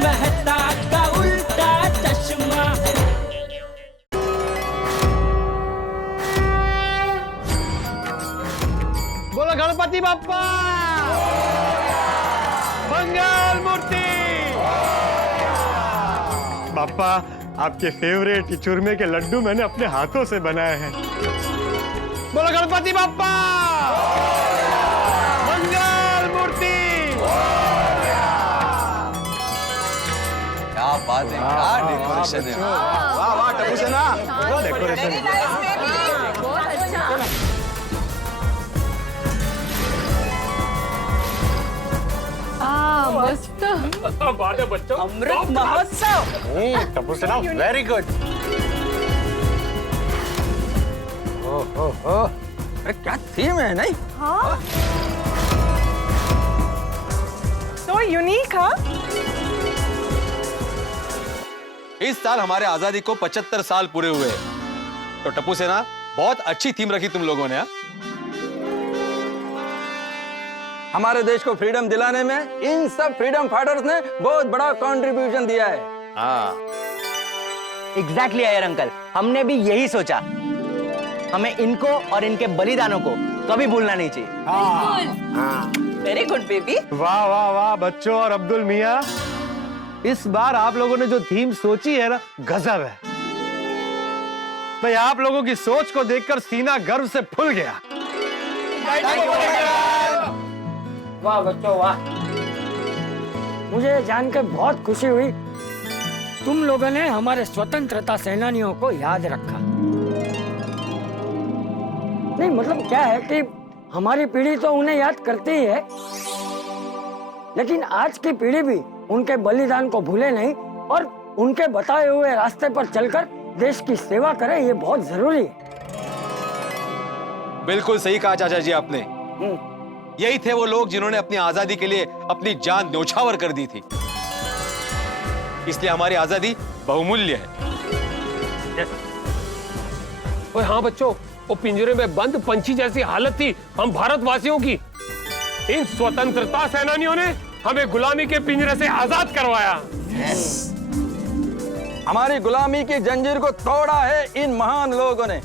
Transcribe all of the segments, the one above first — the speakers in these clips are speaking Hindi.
मेहता का उल्टा चश्मा है। बोलो गणपति बाप्पा, मंगल मूर्ति। बाप्पा, आपके फेवरेट चूरमे के लड्डू मैंने अपने हाथों से बनाए हैं। बोलो गणपति बाप्पा, मंगल मूर्ति। क्या बात है, क्या डेकोरेशन है। वाह वाह टप्पू सेना, डेकोरेशन मस्त बात है बच्चों, अमृत महोत्सव। टप्पू सेना, वेरी गुड। अरे क्या थीम है नहीं? हाँ तो यूनिक। हाँ इस साल हमारे आजादी को 75 साल पूरे हुए, तो टप्पू सेना बहुत अच्छी थीम रखी तुम लोगों ने। हाँ? हमारे देश को फ्रीडम दिलाने में इन सब फ्रीडम फाइटर्स ने बहुत बड़ा कंट्रीब्यूशन दिया है। हाँ एग्जैक्टली आयर अंकल, हमने भी यही सोचा। हमें इनको और इनके बलिदानों को कभी भूलना नहीं चाहिए। Very good baby. वाह वाह वाह बच्चों और अब्दुल मियाँ, इस बार आप लोगों ने जो थीम सोची है ना, गजब है भाई। आप लोगों की सोच को देखकर सीना गर्व से फूल गया। वाह बच्चों वाह, मुझे जानकर बहुत खुशी हुई तुम लोगों ने हमारे स्वतंत्रता सेनानियों को याद रखा। नहीं मतलब क्या है कि हमारी पीढ़ी तो उन्हें याद करती ही है, लेकिन आज की पीढ़ी भी उनके बलिदान को भूले नहीं और उनके बताए हुए रास्ते पर चलकर देश की सेवा करे, ये बहुत जरूरी है। बिल्कुल सही कहा चाचा जी आपने। यही थे वो लोग जिन्होंने अपनी आजादी के लिए अपनी जान न्यौछावर कर दी थी, इसलिए हमारी आजादी बहुमूल्य है। ओए हाँ बच्चों, वो पिंजरे में बंद पंछी जैसी हालत थी हम भारतवासियों की। इन स्वतंत्रता सेनानियों ने हमें गुलामी के पिंजरे से आजाद करवाया। हमारी गुलामी की जंजीर को तोड़ा है इन महान लोगों ने।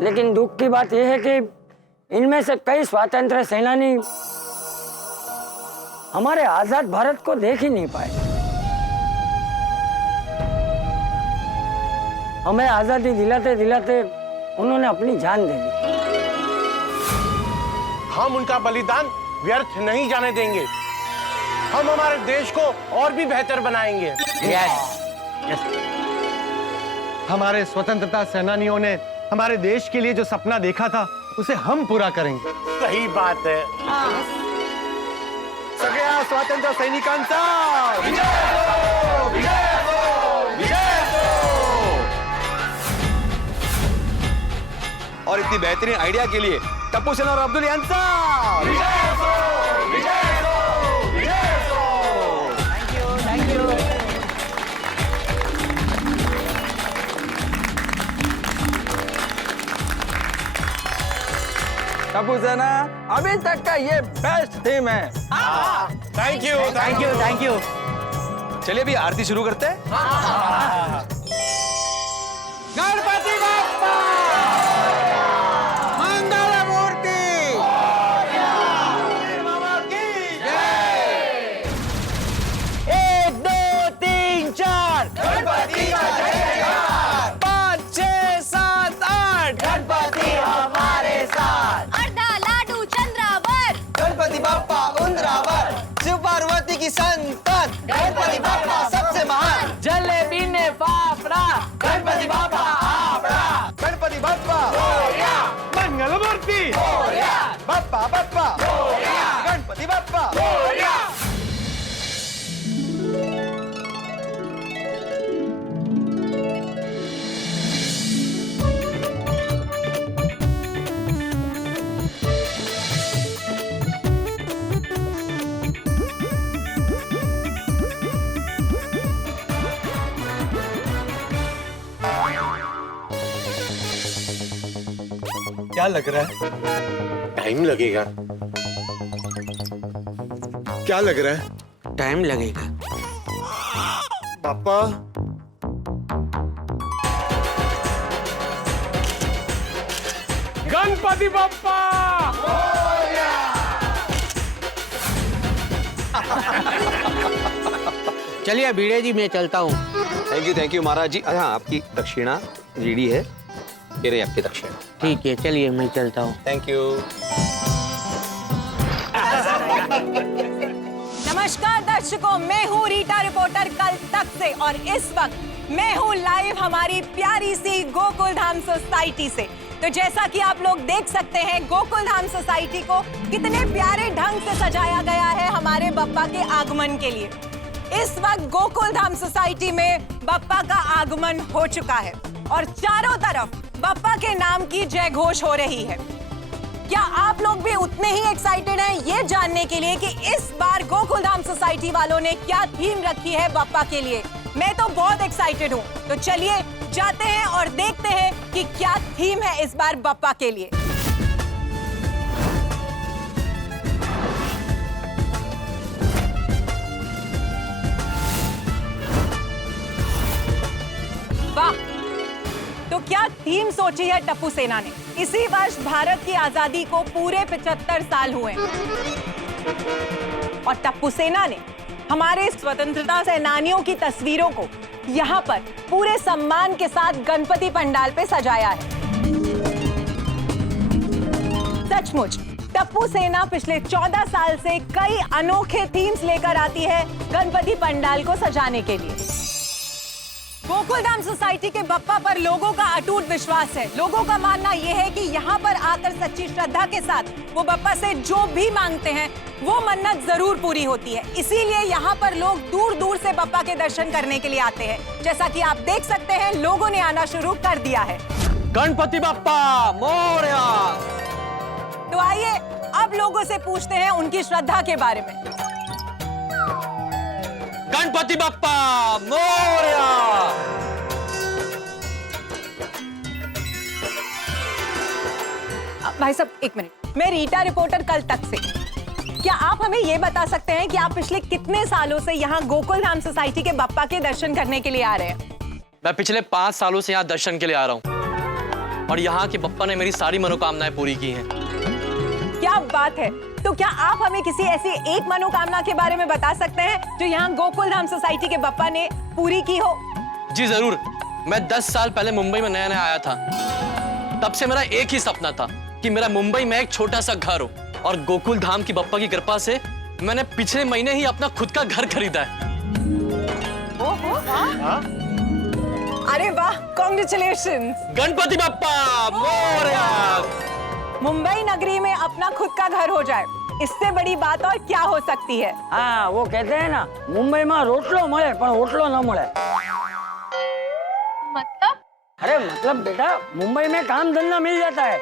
लेकिन दुख की बात यह है कि इनमें से कई स्वातंत्र्य सेनानी हमारे आजाद भारत को देख ही नहीं पाए। हमें आजादी दिलाते दिलाते उन्होंने अपनी जान दे दी। हम उनका बलिदान व्यर्थ नहीं जाने देंगे। हम हमारे देश को और भी बेहतर बनाएंगे। यस हमारे स्वतंत्रता सेनानियों ने हमारे देश के लिए जो सपना देखा था, उसे हम पूरा करेंगे। सही बात है। सगळ्या स्वातंत्र्य सैनिकांचा विजय हो! विजय हो! विजय हो! और इतनी बेहतरीन आइडिया के लिए टप्पू सेना और अब्दुल यांचा विजय हो! विजय हो! विजय हो! Thank you. टप्पू सेना अभी तक का ये बेस्ट थीम है। Thank you. Thank you. चलिए अभी आरती शुरू करते हैं। गणपति बाप्पा, मंगल मूर्ति। एक दो तीन चार गणपति का जयकार। 5 6 7 8 गणपति हमारे साथ। अर्धा लाडू चंद्रावर, गणपति बाप्पा उंद्रावर, शिव पार्वती की संतान, गणपति बाप्पा सबसे महान। जलेबी ने फाफड़ा, गणपति बाप्पा आपड़ा। गणपति बाप्पा मंगल मूर्ति। बाप्पा बाप्पा गणपति बाप्पा। क्या लग रहा है? टाइम लगेगा। क्या लग रहा है? टाइम लगेगा। पापा गणपति बप्पा। चलिए भिड़े जी, मैं चलता हूँ। थैंक यू महाराज जी। हाँ, आपकी दक्षिणा रेडी है। ये रही आपकी दक्षिणा। ठीक है, चलिए मैं चलता हूँ। Thank you. नमस्कार दर्शकों, मैं हूँ रीटा रिपोर्टर कल तक से, और इस वक्त मैं हूँ लाइव हमारी प्यारी सी गोकुल धाम सोसाइटी से। तो जैसा कि आप लोग देख सकते हैं, गोकुल धाम सोसाइटी को कितने प्यारे ढंग से सजाया गया है हमारे बप्पा के आगमन के लिए। इस वक्त गोकुल धाम सोसाइटी में बप्पा का आगमन हो चुका है और चारों तरफ बप्पा के नाम की जय घोष हो रही है। क्या आप लोग भी उतने ही एक्साइटेड हैं ये जानने के लिए कि इस बार गोकुल धाम सोसाइटी वालों ने क्या थीम रखी है बप्पा के लिए? मैं तो बहुत एक्साइटेड हूँ। तो चलिए जाते हैं और देखते हैं कि क्या थीम है इस बार बप्पा के लिए। वाह, तो क्या थीम सोची है टप्पू सेना ने? इसी वर्ष भारत की आजादी को पूरे 75 साल हुए और टप्पू सेना ने हमारे स्वतंत्रता सेनानियों की तस्वीरों को यहाँ पर पूरे सम्मान के साथ गणपति पंडाल पे सजाया है। सचमुच टप्पू सेना पिछले 14 साल से कई अनोखे थीम्स लेकर आती है गणपति पंडाल को सजाने के लिए। गोकुल धाम सोसाइटी के बप्पा पर लोगों का अटूट विश्वास है। लोगों का मानना यह है कि यहाँ पर आकर सच्ची श्रद्धा के साथ वो बप्पा से जो भी मांगते हैं वो मन्नत जरूर पूरी होती है। इसीलिए यहाँ पर लोग दूर दूर से बप्पा के दर्शन करने के लिए आते हैं। जैसा कि आप देख सकते हैं, लोगों ने आना शुरू कर दिया है। गणपति बप्पा मोरया। तो आइए अब लोगों से पूछते हैं उनकी श्रद्धा के बारे में। गणपति बप्पा मोरया। भाई साहब एक मिनट, मैं रीटा रिपोर्टर कल तक से। क्या आप हमें ये बता सकते हैं कि आप पिछले कितने सालों से यहाँ गोकुल धाम सोसाइटी के बप्पा के दर्शन करने के लिए आ रहे हैं? मैं पिछले 5 सालों से यहाँ दर्शन के लिए आ रहा हूँ और यहाँ के बप्पा ने मेरी सारी मनोकामनाएं पूरी की हैं। क्या बात है! तो क्या आप हमें किसी ऐसी एक मनोकामना के बारे में बता सकते हैं जो यहाँ गोकुल धाम सोसाइटी के बप्पा ने पूरी की हो? जी जरूर। मैं 10 साल पहले मुंबई में नया नया आया था। तब से मेरा एक ही सपना था कि मेरा मुंबई में एक छोटा सा घर हो, और गोकुल धाम की बप्पा की कृपा से मैंने पिछले महीने ही अपना खुद का घर खरीदा है। ओहो, वाह! अरे वाह, कांग्रेचुलेशंस! गणपति बप्पा मोरया। मुंबई नगरी में अपना खुद का घर हो जाए, इससे बड़ी बात और क्या हो सकती है? हाँ, वो कहते हैं ना, मुंबई में रोटलो મળે પણ ઓટલો न મળે। मतलब? अरे मतलब बेटा, मुंबई में काम धंधा मिल जाता है,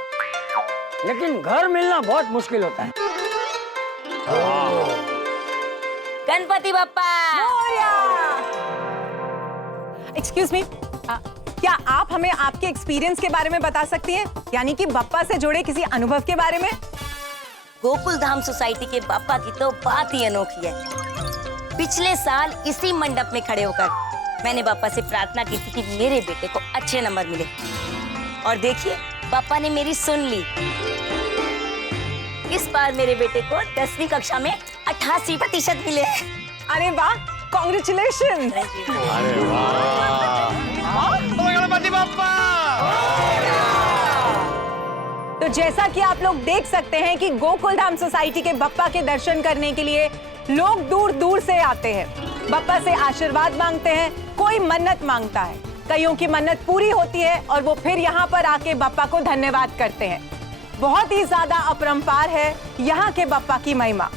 लेकिन घर मिलना बहुत मुश्किल होता है। गणपति बप्पा मोरया। एक्सक्यूज मी, क्या आप हमें आपके एक्सपीरियंस के बारे में बता सकती हैं? यानी कि बप्पा से जुड़े किसी अनुभव के बारे में? गोकुल धाम सोसाइटी के बप्पा की तो बात ही अनोखी है। पिछले साल इसी मंडप में खड़े होकर मैंने बप्पा से प्रार्थना की थी कि मेरे बेटे को अच्छे नंबर मिले, और देखिए बप्पा ने मेरी सुन ली। इस बार मेरे बेटे को 10वीं कक्षा में 88% मिले। अरे वाह, कांग्रेचुलेशन! अरे वाह! गणपति बप्पा! तो जैसा कि आप लोग देख सकते हैं कि गोकुल धाम सोसाइटी के बप्पा के दर्शन करने के लिए लोग दूर दूर से आते हैं। बप्पा से आशीर्वाद मांगते हैं, कोई मन्नत मांगता है, कईयों की मन्नत पूरी होती है और वो फिर यहाँ पर आके बप्पा को धन्यवाद करते हैं। बहुत ही ज्यादा अपरंपार है यहाँ के बप्पा की महिमा।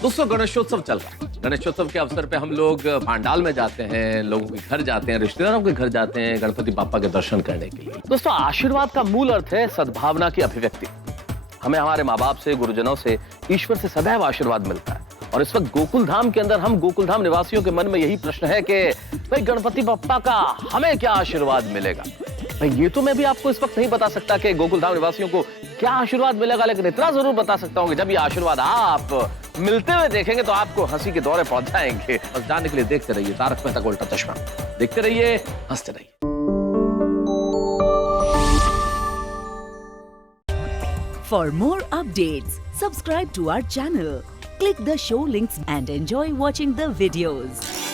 दोस्तों, गणेशोत्सव चल रहा है। गणेशोत्सव के अवसर पे हम लोग पांडाल में जाते हैं, लोगों के घर जाते हैं, रिश्तेदारों के घर जाते हैं गणपति बाप्पा के दर्शन करने के लिए। दोस्तों, आशीर्वाद का मूल अर्थ है सद्भावना की अभिव्यक्ति। हमें हमारे माँ बाप से, गुरुजनों से ईश्वर से सदैव आशीर्वाद मिलता है। और इस वक्त गोकुल धाम के अंदर हम गोकुल धाम निवासियों के मन में यही प्रश्न है कि भाई गणपति बप्पा का हमें क्या आशीर्वाद मिलेगा। भाई ये तो मैं भी आपको इस वक्त नहीं बता सकता कि गोकुल धाम निवासियों को क्या आशीर्वाद मिलेगा, लेकिन इतना जरूर बता सकता हूँ कि जब ये आशीर्वाद आप मिलते हुए देखेंगे तो आपको हंसी के दौरे पहुंच जाएंगे। बस जानने के लिए देखते रहिए तारक मेहता का उल्टा चश्मा, देखते रहिए, हंसते रहिए। For more updates, subscribe to our channel, click the show links and enjoy watching the videos.